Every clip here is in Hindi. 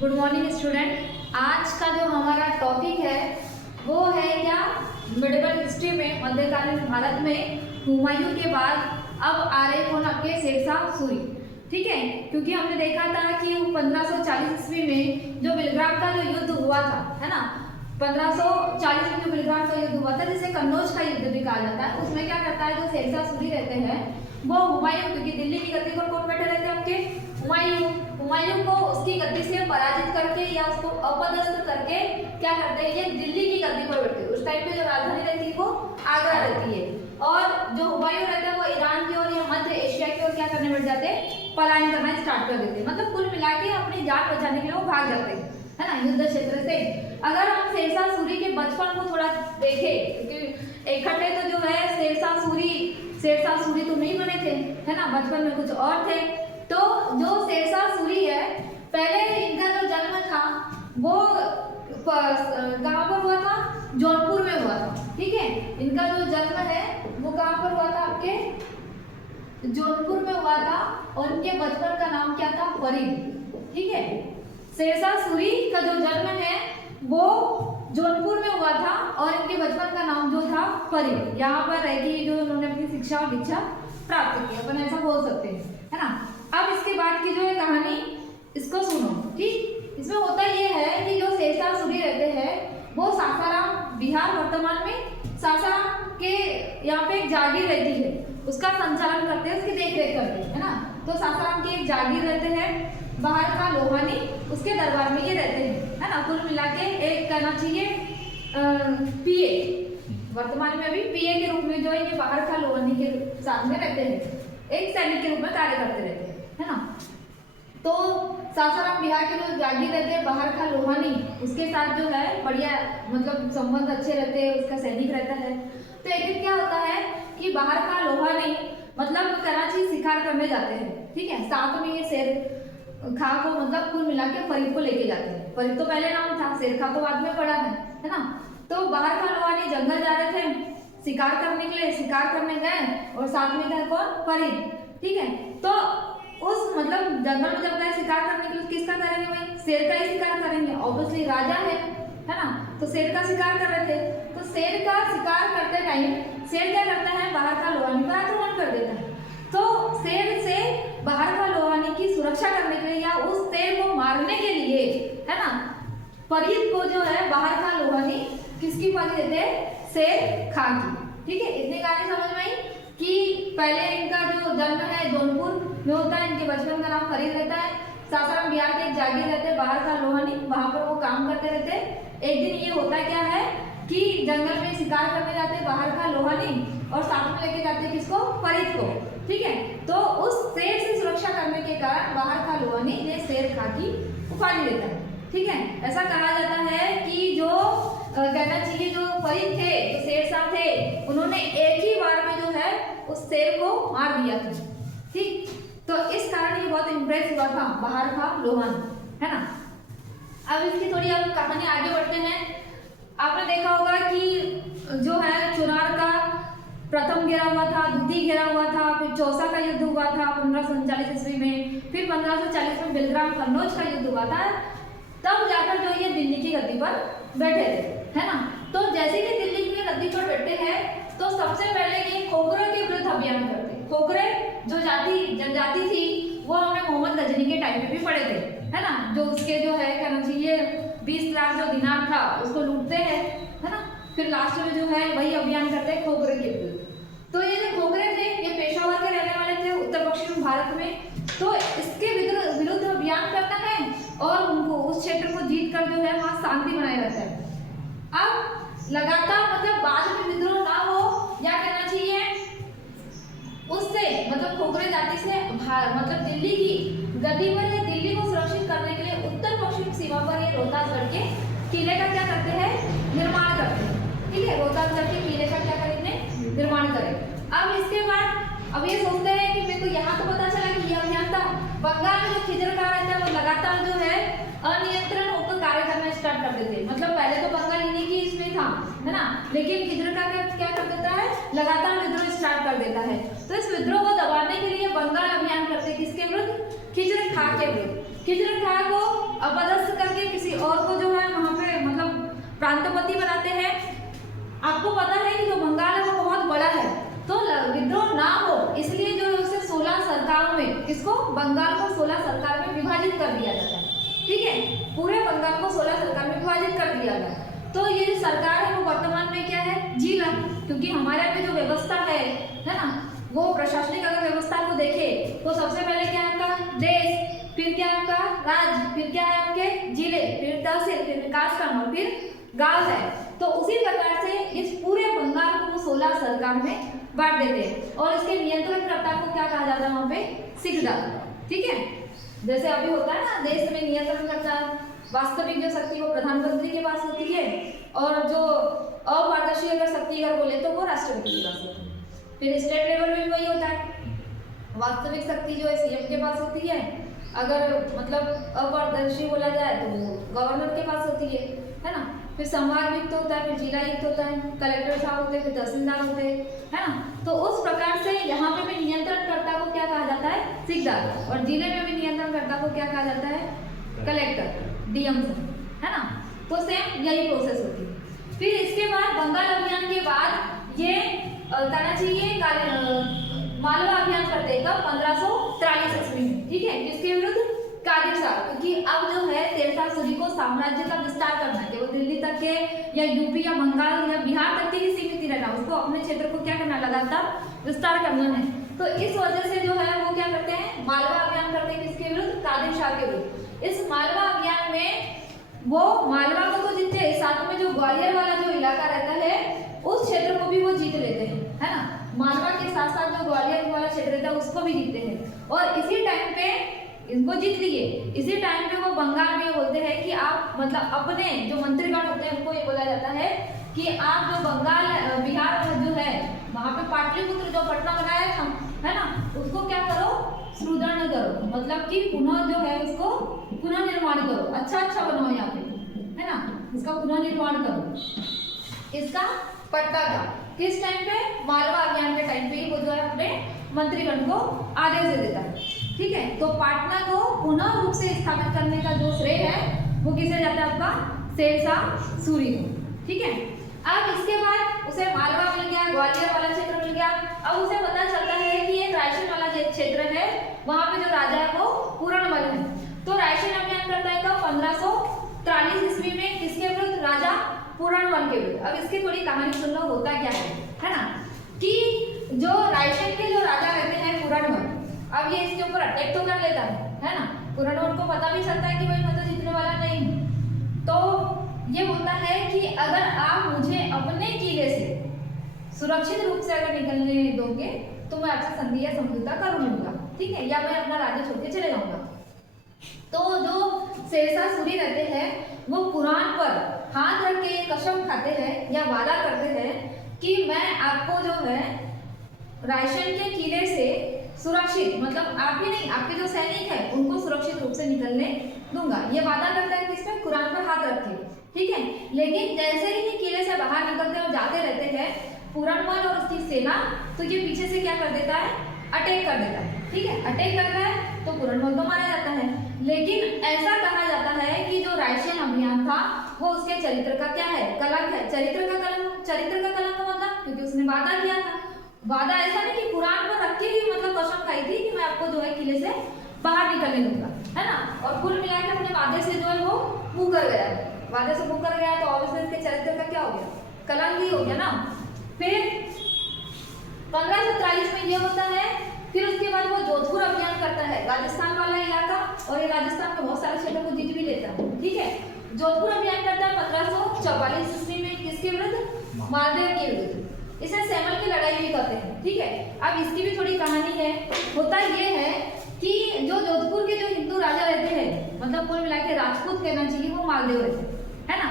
Good morning student. आज का जो हमारा टॉपिक है वो है क्या, मिडिवल हिस्ट्री में मध्यकालीन भारत में हुमायूं के बाद अब आ रहे कौन, आपके शेरशाह सूरी। ठीक है, क्योंकि हमने देखा था कि 1540 ईस्वी में जो बिलग्राम का जो युद्ध हुआ था, है ना, 1540 में जो बिलग्राम का युद्ध हुआ था जिसे कन्नौज का युद्ध भी कहा जाता है, उसमें क्या करता है, जो शेरशाह सूरी रहते हैं वो हुमायूं, क्योंकि दिल्ली की गद्दी पर कौन बैठे रहते हैं, आपके हुमायूं को उसकी गद्दी से पराजित करके या उसको अपदस्थ करके क्या करते हैं, ये दिल्ली की गद्दी पर बैठते हैं। उस टाइम पे जो राजधानी रहती है वो आगरा रहती है, और जो हुमायूं रहते हैं वो ईरान की ओर या मध्य एशिया की ओर क्या करने बैठ जाते हैं, पलायन करना स्टार्ट कर देते हैं। मतलब कुल मिला के अपनी जान बचाने के लिए वो भाग जाते हैं, है ना, युद्ध क्षेत्र से। अगर हम शेरशाह सूरी के बचपन को थोड़ा देखें, क्योंकि इकट्ठे तो जो है शेरशाह सूरी तो नहीं बने थे, है ना, बचपन में कुछ और थे। तो जो शेरशाह सूरी है, पहले इनका जो जन्म था वो कहाँ पर हुआ था, जौनपुर में हुआ था। ठीक है, इनका जो जन्म है वो कहाँ पर हुआ था, आपके जौनपुर में हुआ था, और इनके बचपन का नाम क्या था, फरीद। ठीक है, शेरशाह सूरी का जो जन्म है वो जौनपुर में हुआ था, और इनके बचपन का नाम जो था फरीद। यहाँ पर है कि जो उन्होंने अपनी शिक्षा और दीक्षा प्राप्त की, अपन ऐसा बोल सकते हैं, है ना। अब इसके बाद की जो है कहानी, इसको सुनो। ठीक, इसमें होता ये है कि जो शेरशाह सूरी रहते हैं वो सासाराम, बिहार वर्तमान में सासाराम के यहाँ पे एक जागीर रहती है, उसका संचालन करते हैं, उसकी देखरेख करते हैं, है ना। तो सासाराम की एक जागीर रहते हैं, बाहर का लोहानी उसके दरबार में ये रहते हैं, है ना। कुल मिला के एक कहना चाहिए पीए, वर्तमान में अभी पीए के रूप में जो है ये बाहर का लोहानी के साथ में रहते हैं, एक सैनिक के रूप में कार्य करते रहते हैं, है ना। तो सासाराम बिहार के जो जागीर रहते हैं, बाहर का लोहानी उसके साथ जो है बढ़िया मतलब संबंध अच्छे रहते हैं, उसका सैनिक रहता है। तो एक दिन क्या होता है कि बाहर का लोहानी मतलब कराची शिकार करने जाते हैं। ठीक है, साथ में ये शेर खा को मतलब कुल मिला के फरीद को लेके जाते हैं। फरीद तो पहले नाम था, शेर खा तो बाद में पड़ा है ना। तो बाहर का लोहानी जंगल जा रहे थे शिकार करने के लिए, शिकार करने गए, और साथ में था कौन, फरीद। ठीक है, तो उस मतलब जंगल में जब गए शिकार करने के लिए, किसका करेंगे भाई, शेर का ही शिकार करेंगे, ऑब्वियसली राजा है ना। तो शेर का शिकार कर रहे थे, तो शेर का शिकार करते टाइम शेर क्या करता है, बाहर का लोहानी पर आक्रमण कर देता है। तो शेर से बाहर का लोहानी की सुरक्षा करने के लिए या उस शेर को मारने के लिए, है ना, फरीद को जो है बाहर का लोहानी किसकी उपाधि देते हैं, शेर खान की। ठीक है, इतनी कहानी समझ में आई कि पहले इनका जो जन्म है जौनपुर में होता है, इनके बचपन का नाम फरीद रहता है, सासाराम बिहार के एक जागीर रहते हैं, बाहर का लोहानी, वहां पर वो काम करते रहते हैं। एक दिन ये होता क्या है कि जंगल में शिकार करने जाते हैं बाहर का लोहानी, और साथ में लेके जाते हैं किसको, फरीद को। ठीक है, तो उस शेर से सुरक्षा करने के कारण बाहर का लोहानी ने शेर खा की उपाधि देता है। ठीक है, ऐसा कहा जाता है कि जो कहना चाहिए जो फरीद थे, जो शेरशाह थे, उन्होंने एक ही बार में जो है उस शेर को मार दिया था। ठीक, तो इस कारण ये बहुत इम्प्रेस हुआ था बाहर का लोहानी, है ना। अब इसकी थोड़ी अब कहानी आगे बढ़ते हैं। आपने देखा होगा कि जो है चुनार का प्रथम घेरा हुआ था, द्वितीय घेरा हुआ था, फिर चौसा का युद्ध हुआ था 1539 ईस्वी में, फिर 1540 में बिलग्राम कन्नौज का युद्ध हुआ था, तब जाकर जो ये दिल्ली की गद्दी पर बैठे थे, है ना। तो जैसे कि दिल्ली की गद्दी पर बैठे हैं, तो सबसे पहले ये खोखरे के विरुद्ध अभियान करते। खोखरे जो जनजाति थी वो हमने मोहम्मद गजनी के टाइम में भी पढ़े थे, है ना, जो उसके जो है कहना चाहिए 20 लाख जो दिनार था उसको लूटते हैं, है ना। फिर लास्ट में जो है वही अभियान करते हैं खोखरे के विरुद्ध। तो ये जो खोखरे थे ये पेशावर के रहने वाले थे उत्तर पश्चिम भारत में, तो इसके विरुद्ध अभियान करता है और उनको उस क्षेत्र को जीत कर जो है वहाँ शांति बनाए रहता है। अब लगातार मतलब बाद में विद्रोह ना हो, या कहना चाहिए उससे मतलब खोखरे जाति से मतलब दिल्ली की गद्दी पर या दिल्ली को सुरक्षित करने के लिए उत्तर पश्चिम सीमा पर ये रोहतासगढ़ के किले का क्या करते हैं, निर्माण करते हैं। ठीक है, रोहतासगढ़ के किले का क्या करेंगे, निर्माण करें। अब इसके बाद अब ये सोचते हैं कि मेरे को यहाँ तो पता चला कि ये अभियान था, बंगाल में जो खिजरखा रहता है वो लगातार जो है अनियंत्रण होकर कार्य करना स्टार्ट कर देते। मतलब पहले तो बंगाल इन्हीं की इसमें था, है ना, लेकिन खिजरखा क्या कर देता है, लगातार विद्रोह स्टार्ट कर देता है। तो इस विद्रोह को दबाने के लिए बंगाल अभियान करते, किसके विरुद्ध, खिजरखा के विरुद्ध। खिजरखा को अपदस्थ प्रांतपति बनाते हैं। आपको पता है कि जो बंगाल है वो बहुत बड़ा है, तो विद्रोह ना हो इसलिए जो है उसे 16 सरकारों में, किसको, बंगाल को 16 सरकार में विभाजित कर दिया जाता है। ठीक है, पूरे बंगाल को 16 सरकार में विभाजित कर दिया गया। तो ये जो सरकार है वो वर्तमान में क्या है, जिला, क्योंकि हमारे यहाँ पे जो व्यवस्था है ना, वो प्रशासनिक अगर व्यवस्था को देखे तो सबसे पहले क्या है आपका देश, फिर क्या है आपका राज्य, फिर क्या है आपके जिले, फिर तहसील, फिर विकास खंड और फिर गांव है। तो उसी प्रकार से इस पूरे बंगाल को 16 सरकार में बांट देते हैं और इसके नियंत्रणकर्ता को क्या कहा जाता है वहाँ पे, सिकदार। ठीक है, जैसे अभी होता है ना देश में नियंत्रणकर्ता, वास्तविक जो शक्ति वो प्रधानमंत्री के पास होती है और जो अपारदर्शी अगर शक्ति अगर बोले तो वो राष्ट्रपति के पास होती है। फिर स्टेट लेवल में भी वही होता है, वास्तविक शक्ति जो है सीएम के पास होती है, अगर मतलब अपारदर्शी बोला जाए तो वो गवर्नर के पास होती है ना। फिर संभागायुक्त होता है, फिर जिलायुक्त होता है, कलेक्टर साहब होते हैं, फिर तहसीलदार होते हैं, है ना। तो उस प्रकार से यहाँ पे भी नियंत्रणकर्ता को क्या कहा जाता है, सिकदार, और जिले में भी नियंत्रणकर्ता को क्या कहा जाता है, कलेक्टर, डीएम, है ना। तो सेम यही प्रोसेस होती है। फिर इसके बाद बंगाल अभियान के बाद ये मालवा अभियान करते हैं कब, 1543 ईस्वी में। ठीक है, किसके विरुद्ध, कादिर साहब, क्योंकि अब जो है शेरशाह सूरी को साम्राज्य का विस्तार करना है, वो दिल्ली तक के या यूपी या बंगाल या बिहार तक के ही सीमित रहना, उसको अपने क्षेत्र को क्या करना, लगातार विस्तार करना है। तो इस वजह से जो है वो क्या करते हैं, मालवा अभियान करते हैं, किसके विरुद्ध, कादिर शाह के विरुद्ध। इस मालवा अभियान में वो मालवा को तो जीतते हैं, साथ में जो ग्वालियर वाला जो इलाका रहता है उस क्षेत्र को भी वो जीत लेते हैं, है ना। मालवा के साथ साथ जो ग्वालियर वाला क्षेत्र रहता है उसको भी जीतते हैं और इसी टाइम पे इनको जीत लिए। इसी टाइम पे वो बंगाल में बोलते हैं कि आप मतलब अपने जो मंत्रीगण होते हैं उनको ये बोला जाता है कि आप जो बंगाल बिहार जो है वहाँ पे पाटलिपुत्र जो पटना बनाया था, है ना, उसको क्या करो, सुदृढ़ करो, मतलब कि पुनः जो है उसको पुनः निर्माण करो, अच्छा बनाओ यहाँ पे, है ना, इसका पुनः निर्माण करो। इसका पट्टा था किस टाइम पे, मालवा अभियान के टाइम पे ही वो जो है अपने मंत्रीगण को आदेश दे देता है। ठीक है, तो पाटना को पुनः रूप से स्थापित करने का जो श्रेय है वो किसे जाता है, आपका शेरशाह सूरी को। ठीक है, अब इसके बाद उसे मालवा मिल गया, ग्वालियर वाला क्षेत्र मिल गया। अब उसे पता चलता है कि ये रायसेन वाला क्षेत्र है, वहां पे जो राजा है वो पूरणमल है। तो रायसेन अभियान करता है कब, 1543 ईस्वी में, किसके विरुद्ध, राजा पूरणमल के विरुद्ध। अब इसकी थोड़ी कहानी सुन लो, होता क्या है ना, कि जो रायसेन के जो राजा रहते हैं पूरणमल, अब ये इसके ऊपर अटैक तो कर लेता है ना। पूरणमल को पता भी चलता है कि भाई मैं तो जीतने वाला नहीं, तो ये बोलता है कि अगर आप मुझे अपने किले से सुरक्षित रूप से अगर निकलने दोगे तो मैं आपसे संधि या समझौता कर लूंगा, ठीक है, या मैं अपना राज्य छोड़ के चले जाऊंगा। तो जो शेरशाह सूरी रहते हैं वो कुरान पर हाथ रख के कसम खाते हैं या वादा करते हैं कि मैं आपको जो है रायसेन के किले से सुरक्षित, मतलब आप ही नहीं, आपके जो सैनिक है उनको सुरक्षित रूप से निकलने दूंगा। ये वादा करता है किसमें, कुरान पर हाथ रख के। ठीक है, लेकिन जैसे ही किले से बाहर निकलते और जाते रहते हैं पूरणमल और उसकी सेना, तो ये पीछे से क्या कर देता है, अटैक कर देता है। ठीक है, अटैक करता है तो पूरणमल को मारा जाता है। लेकिन ऐसा कहा जाता है कि जो रायसेन अभियान था वो उसके चरित्र का क्या है, कलंक है। चरित्र का कलंक मतलब क्योंकि उसने वादा किया था, वादा ऐसा नहीं कि कुरान पर रख के ही मतलब कसम खाई थी कि मैं आपको जो है किले से बाहर निकलने दूंगा, है ना। और कुल मिला के अपने वादे से जो है वो मुकर गया, वादे से मुकर गया तो ऑब्वियसली इसके चरित्र का क्या हो गया, कलंक ही हो गया ना। फिर 1543 में ये होता है। फिर उसके बाद वो जोधपुर अभियान करता है, राजस्थान वाला इलाका, और ये राजस्थान के बहुत सारे क्षेत्रों को जीत भी लेता है। ठीक है, जोधपुर अभियान करता है 1544 ईस्वी में, किसके विरुद्ध, मालदेव के विरुद्ध। इसे सैमल की लड़ाई भी कहते हैं। ठीक है, अब इसकी भी थोड़ी कहानी है। होता ये है कि जो जोधपुर के जो हिंदू राजा रहते हैं, मतलब कुल मिला के राजपूत कहना चाहिए, वो मालदेव रहते हैं ना।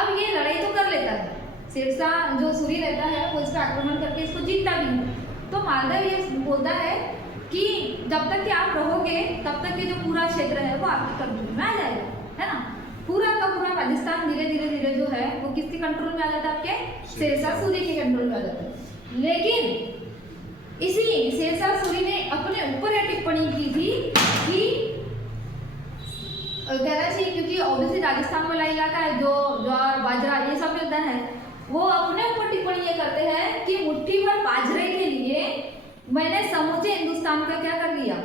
अब ये लड़ाई तो कर लेता है, शेरशाह जो सूरी रहता है वो इसका आक्रमण करके इसको जीतता भी है। तो मालदेव ये बोलता है कि जब तक कि आप रहोगे तब तक के जो पूरा क्षेत्र है वो आपके कंट्रोल में आ जाएगा, है ना। पूरा का पूरा राजस्थान धीरे धीरे जो है वो किसके कंट्रोल में आ जाता है, आपके शेरशाह सूरी के कंट्रोल में आ जाता है। लेकिन इसी शेरशाह सूरी ने अपने ऊपर यह टिप्पणी की थी कि कहना चाहिए, क्योंकि ऑब्वियसली राजस्थान वाला इलाका है, जो ज्वार बाजरा ये सब मिलता है, वो अपने ऊपर टिप्पणी ये करते हैं कि मुट्ठी भर बाजरे के लिए मैंने समूचे हिंदुस्तान का क्या कर दिया,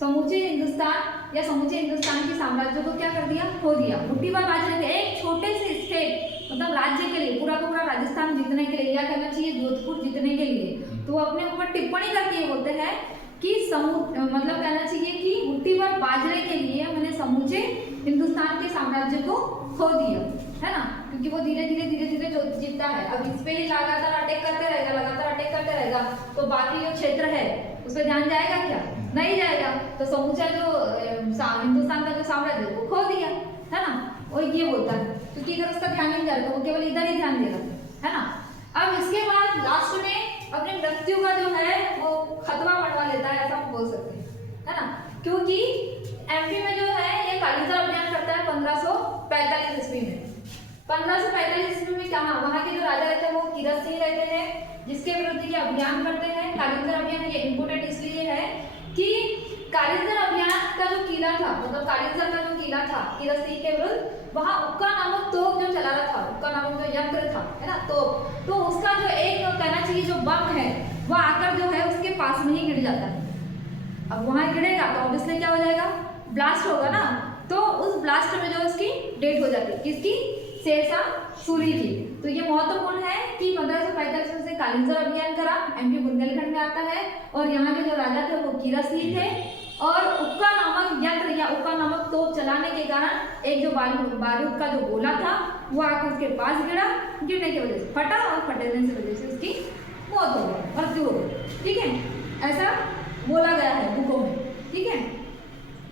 समूचे हिंदुस्तान या समूचे हिंदुस्तान के साम्राज्य को क्या कर दिया, खो दिया। मुट्ठी भर बाजरे के एक छोटे से स्टेट मतलब राज्य के लिए, पूरा का पूरा राजस्थान जीतने के लिए, या कहना चाहिए जोधपुर जीतने के लिए, तो वो अपने ऊपर टिप्पणी करके बोलते हैं कि मतलब कहना चाहिए कि मुट्ठी भर बाजरे के लिए मैंने समूचे हिंदुस्तान के साम्राज्य को खो दिया, है ना, क्योंकि वो धीरे धीरे जो जीतता है, अब इस पे ही लगातार अटैक करते रहेगा, लगातार अटैक करते रहेगा, तो बाकी जो क्षेत्र है उस पर ध्यान जाएगा क्या, नहीं जाएगा, तो समूचा जो हिंदुस्तान का जो साम्राज्य वो खो दिया, है ना, वो ये बोलता है, क्योंकि इधर उसका ध्यान नहीं जाएगा, वो केवल इधर ही ध्यान देगा, है ना। अब इसके बाद लास्ट में अपने मृत्यु का जो है वो खतवा बनवा लेता है, ऐसा हम बोल सकते हैं, है ना, क्योंकि एमपी में जो है ये कालीसर अभियान करता है 1545 ईस्वी में। 1545 ईस्वी में कहा वहाँ के जो राजा रहते हैं वो कीरत सिंह रहते हैं, जिसके विरुद्ध ये अभियान करते हैं। कालीसर अभियान ये इम्पोर्टेंट इसलिए है कि कालीसर अभियान का जो किला था, मतलब कालीसर का जो किला था कीरत सिंह के विरुद्ध, वहाँ उक्का नामक तोप जो चला रहा था, उक्का नामक जो यंत्र था, है ना, तो उसका जो एक कहना चाहिए जो बम है वो आकर जो है उसके पास में ही गिर जाता है। अब वहाँ गिरेगा तो ऑब्वियसली क्या हो जाएगा, ब्लास्ट होगा ना, तो उस ब्लास्ट में जो उसकी डेथ हो जाती है, किसकी, शेरशाह सूरी की। तो ये महत्वपूर्ण है कि 1545 में से कालीसर अभियान करा, एमपी बुंदेलखंड में आता है, और यहाँ के जो राजा थे वो कीरत सिंह थे, और उक्का नामक यंत्र या उक्का नामक तोप चलाने के कारण एक जो बारूद का जो गोला था वो आकर उसके पास गिरा, गिरने की वजह से फटा, और फटने की वजह से उसकी मौत हो गई, मृत्यु हो गई, ठीक है, ऐसा बोला गया है बुकों में, ठीक है।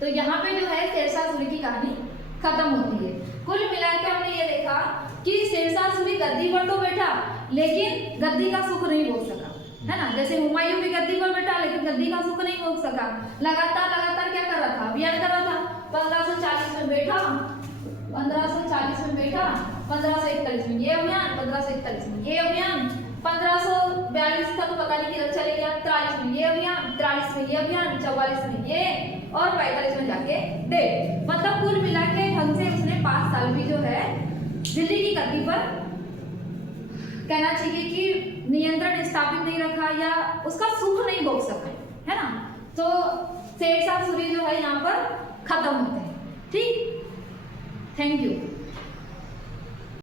तो यहाँ पे जो है शेरशाह सूरी की कहानी खत्म होती है। कुल मिलाकर हमने ये देखा कि शेरशाह सूरी गद्दी पर तो बैठा लेकिन गद्दी का सुख नहीं भोग सका, है ना, जैसे हुमायूं भी गद्दी पर बैठा लेकिन गद्दी का सुख नहीं भोग सका, लगातार क्या कर रहा था, अभियान कर रहा था। 1540 में बैठा, 1540 में बैठा, 1541 में ये अभियान, 1541 में ये अभियान, 1542 का तो पता नहीं किधर चले गया, 43 में ये अभियान, 43 में ये अभियान, 44 में ये, और 45 में जाके डेथ। मतलब कुल मिला के ढंग से उसने 5 साल भी जो है दिल्ली की गद्दी पर कहना चाहिए कि नियंत्रण स्थापित नहीं रखा, या उसका सुख नहीं भोग सका, है ना। तो शेरशाह सूरी जो है यहाँ पर खत्म होते हैं, ठीक, थैंक यू।